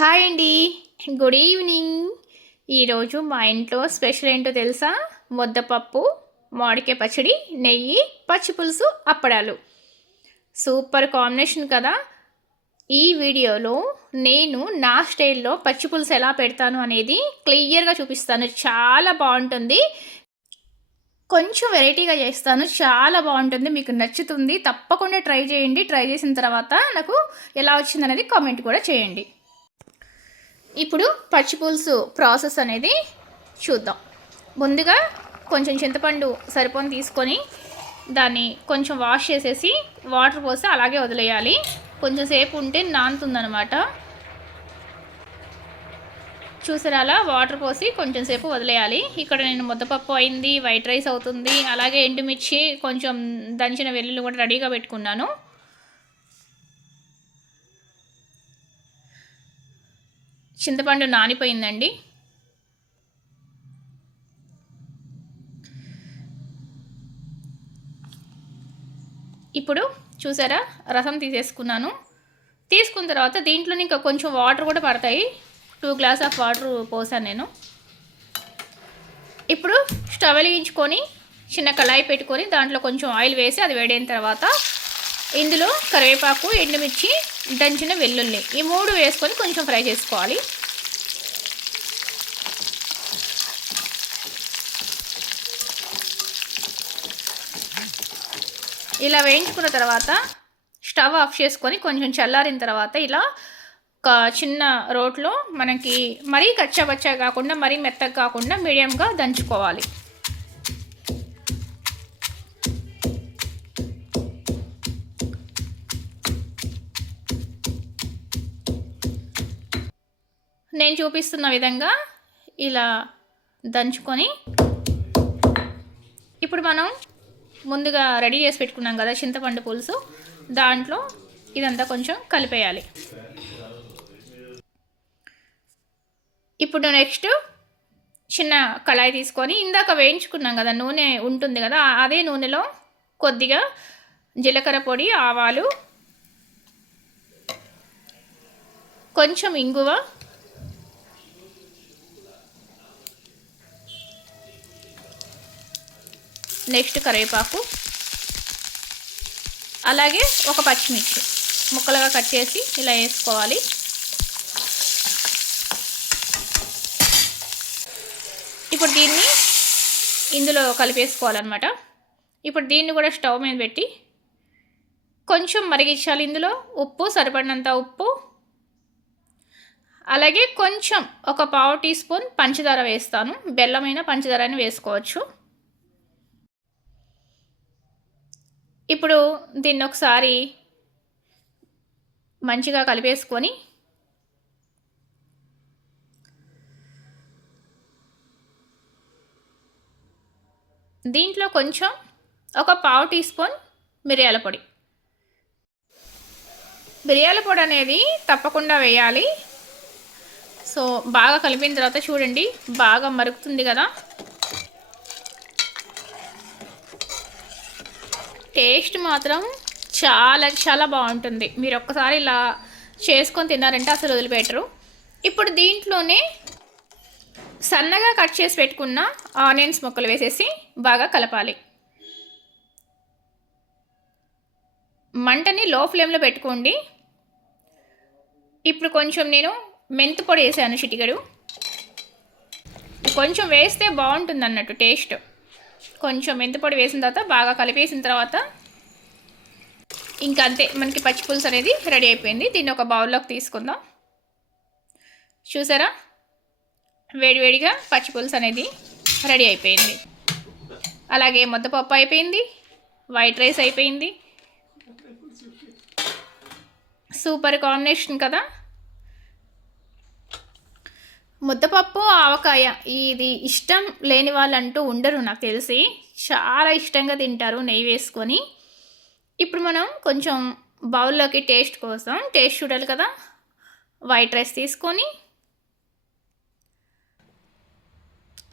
Hi అండి. Good evening. ఈరోజు మా ఇంట్లో స్పెషల్ ఏంటో తెలుసా? ముద్దపప్పు, మామిడికాయ పచ్చడి, నెయ్యి, పచ్చి పులుసు, అప్పడాలు. సూపర్ కాంబినేషన్ కదా! ఈ వీడియోలో నేను నా స్టైల్లో పచ్చి పులుసు ఎలా పెడతాను అనేది క్లియర్గా చూపిస్తాను. చాలా బాగుంటుంది. కొంచెం వెరైటీగా చేస్తాను. చాలా బాగుంటుంది. మీకు నచ్చుతుంది. తప్పకుండా ట్రై చేయండి. ట్రై చేసిన తర్వాత నాకు ఎలా వచ్చిందనేది కామెంట్ కూడా చేయండి. ఇప్పుడు పచ్చి పులుసు ప్రాసెస్ అనేది చూద్దాం. ముందుగా కొంచెం చింతపండు సరిపోని తీసుకొని దాన్ని కొంచెం వాష్ చేసేసి వాటర్ పోసి అలాగే వదిలేయాలి. కొంచెం సేపు ఉంటే నానుతుందనమాట. చూసారా, అలా వాటర్ పోసి కొంచెం సేపు వదిలేయాలి. ఇక్కడ నేను ముద్దపప్పు అయింది, వైట్ రైస్ అవుతుంది, అలాగే ఎండుమిర్చి, కొంచెం దంచిన వెల్లుల్లి కూడా రెడీగా పెట్టుకున్నాను. చింతపండు నానిపోయిందండి. ఇప్పుడు చూసారా, రసం తీసేసుకున్నాను. తీసుకున్న తర్వాత దీంట్లో ఇంకా కొంచెం వాటర్ కూడా పడతాయి. 2 గ్లాస్ ఆఫ్ వాటర్ పోసాను నేను. ఇప్పుడు స్టవ్ వెలిగించుకొని చిన్న కళాయి పెట్టుకొని దాంట్లో కొంచెం ఆయిల్ వేసి అది వేడైన తర్వాత ఇందులో కరివేపాకు, ఎండుమిర్చి, దంచిన వెల్లుల్లి ఈ 3 వేసుకొని కొంచెం ఫ్రై చేసుకోవాలి. ఇలా వేయించుకున్న తర్వాత స్టవ్ ఆఫ్ చేసుకొని కొంచెం చల్లారిన తర్వాత ఇలా ఒక చిన్న రోట్లో మనకి మరీ కచ్చాపచ్చా కాకుండా మరీ మెత్తగా కాకుండా మీడియంగా దంచుకోవాలి. నేను చూపిస్తున్న విధంగా ఇలా దంచుకొని ఇప్పుడు మనం ముందుగా రెడీ చేసి పెట్టుకున్నాం కదా చింతపండు పులుసు, దాంట్లో ఇదంతా కొంచెం కలిపేయాలి. ఇప్పుడు నెక్స్ట్ చిన్న కళాయి తీసుకొని ఇందాక వేయించుకున్నాం కదా నూనె ఉంటుంది కదా, అదే నూనెలో కొద్దిగా జీలకర్ర పొడి, ఆవాలు, కొంచెం ఇంగువ, నెక్స్ట్ కరివేపాకు, అలాగే ఒక పచ్చిమిర్చి ముక్కలుగా కట్ చేసి ఇలా వేసుకోవాలి. ఇప్పుడు దీన్ని ఇందులో కలిపేసుకోవాలన్నమాట. ఇప్పుడు దీన్ని కూడా స్టవ్ మీద పెట్టి కొంచెం మరిగించాలి. ఇందులో ఉప్పు, సరిపడినంత ఉప్పు, అలాగే కొంచెం ఒక 1/2 టీ స్పూన్ పంచదార వేస్తాను. బెల్లమైన పంచదార అని వేసుకోవచ్చు. ఇప్పుడు దీన్ని ఒకసారి మంచిగా కలిపేసుకొని దీంట్లో కొంచెం ఒక 1/2 టీ స్పూన్ మిరియాల పొడి. మిరియాల పొడి అనేది తప్పకుండా వేయాలి. సో బాగా కలిపిన తర్వాత చూడండి, బాగా మరుగుతుంది కదా. టేస్ట్ మాత్రం చాలా చాలా బాగుంటుంది. మీరు ఒక్కసారి ఇలా చేసుకొని తిన్నారంటే అసలు వదిలిపెట్టరు. ఇప్పుడు దీంట్లోనే సన్నగా కట్ చేసి పెట్టుకున్న ఆనియన్స్ ముక్కలు వేసేసి బాగా కలపాలి. మంటని లో ఫ్లేమ్లో పెట్టుకోండి. ఇప్పుడు కొంచెం నేను మెంతు పొడి వేసాను, చిటికెడు. కొంచెం వేస్తే బాగుంటుంది అన్నట్టు టేస్ట్. కొంచెం మెంతిపొడి వేసిన తర్వాత బాగా కలిపేసిన తర్వాత ఇంకా అంతే, మనకి పచ్చి పులుసు అనేది రెడీ అయిపోయింది. దీన్ని ఒక బౌల్లోకి తీసుకుందాం. చూసారా, వేడివేడిగా పచ్చి పులుసు అనేది రెడీ అయిపోయింది. అలాగే ముద్దపప్పు అయిపోయింది, వైట్ రైస్ అయిపోయింది. సూపర్ కాంబినేషన్ కదా. ముద్దపప్పు, ఆవకాయ ఇది ఇష్టం లేని వాళ్ళంటూ ఉండరు నాకు తెలిసి. చాలా ఇష్టంగా తింటారు నెయ్యి వేసుకొని. ఇప్పుడు మనం కొంచెం బౌల్లోకి టేస్ట్ కోసం టేస్ట్ చూడాలి కదా. వైట్ రైస్ తీసుకొని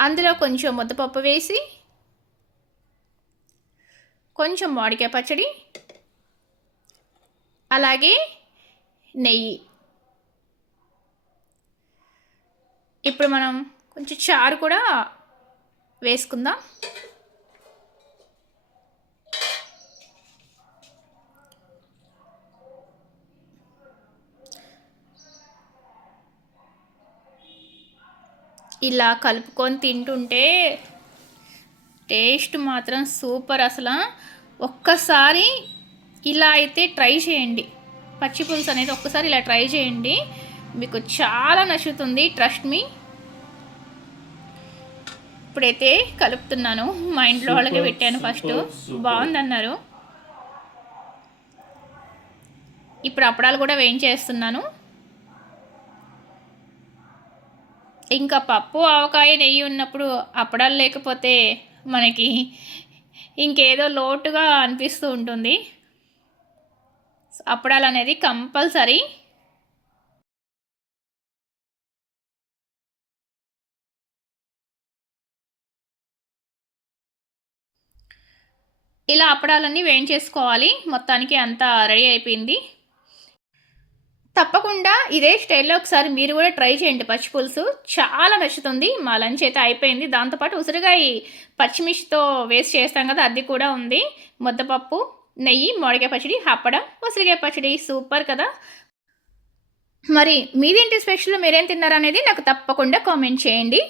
అందులో కొంచెం ముద్దపప్పు వేసి కొంచెం మామిడికాయ పచ్చడి, అలాగే నెయ్యి ఇప్పుడు మనం కొంచెం చారు కూడా వేసుకుందాం. ఇలా కలుపుకొని తింటుంటే టేస్ట్ మాత్రం సూపర్ అసలు. ఒక్కసారి ఇలా అయితే ట్రై చేయండి, పచ్చి పులుసు అనేది ఒక్కసారి ఇలా ట్రై చేయండి, మీకు చాలా నచ్చుతుంది, ట్రస్ట్ మీ. ఇప్పుడైతే కలుపుతున్నాను, మా ఇంట్లో వాళ్ళకి పెట్టాను, ఫస్ట్ బాగుందన్నారు. ఇప్పుడు అప్పడాలు కూడా వేయించేస్తున్నాను. ఇంకా పప్పు ఆవకాయ నెయ్యి ఉన్నప్పుడు అప్పడాలు లేకపోతే మనకి ఇంకేదో లోటుగా అనిపిస్తూ ఉంటుంది. అప్పడాలు అనేది కంపల్సరీ. ఇలా అప్పడాలన్నీ వేయించేసుకోవాలి. మొత్తానికి అంతా రెడీ అయిపోయింది. తప్పకుండా ఇదే స్టైల్లో ఒకసారి మీరు కూడా ట్రై చేయండి, పచ్చి పులుసు చాలా నచ్చుతుంది. మా లంచ్ అయితే అయిపోయింది. దాంతోపాటు ఉసిరికాయ పచ్చిమిర్చితో వేస్ట్ చేస్తాం కదా, అది కూడా ఉంది. ముద్దపప్పు, నెయ్యి, మామిడికాయ పచ్చడి, అప్పడం, ఉసిరికాయ పచ్చడి సూపర్ కదా. మరి మీదేంటి స్పెషల్, మీరేం తిన్నారనేది నాకు తప్పకుండా కామెంట్ చేయండి.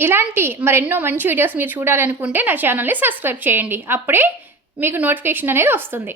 ఇలాంటి మరెన్నో మంచి వీడియోస్ మీరు చూడాలనుకుంటే నా ఛానల్ని సబ్స్క్రైబ్ చేయండి, అప్పుడే మీకు నోటిఫికేషన్ అనేది వస్తుంది.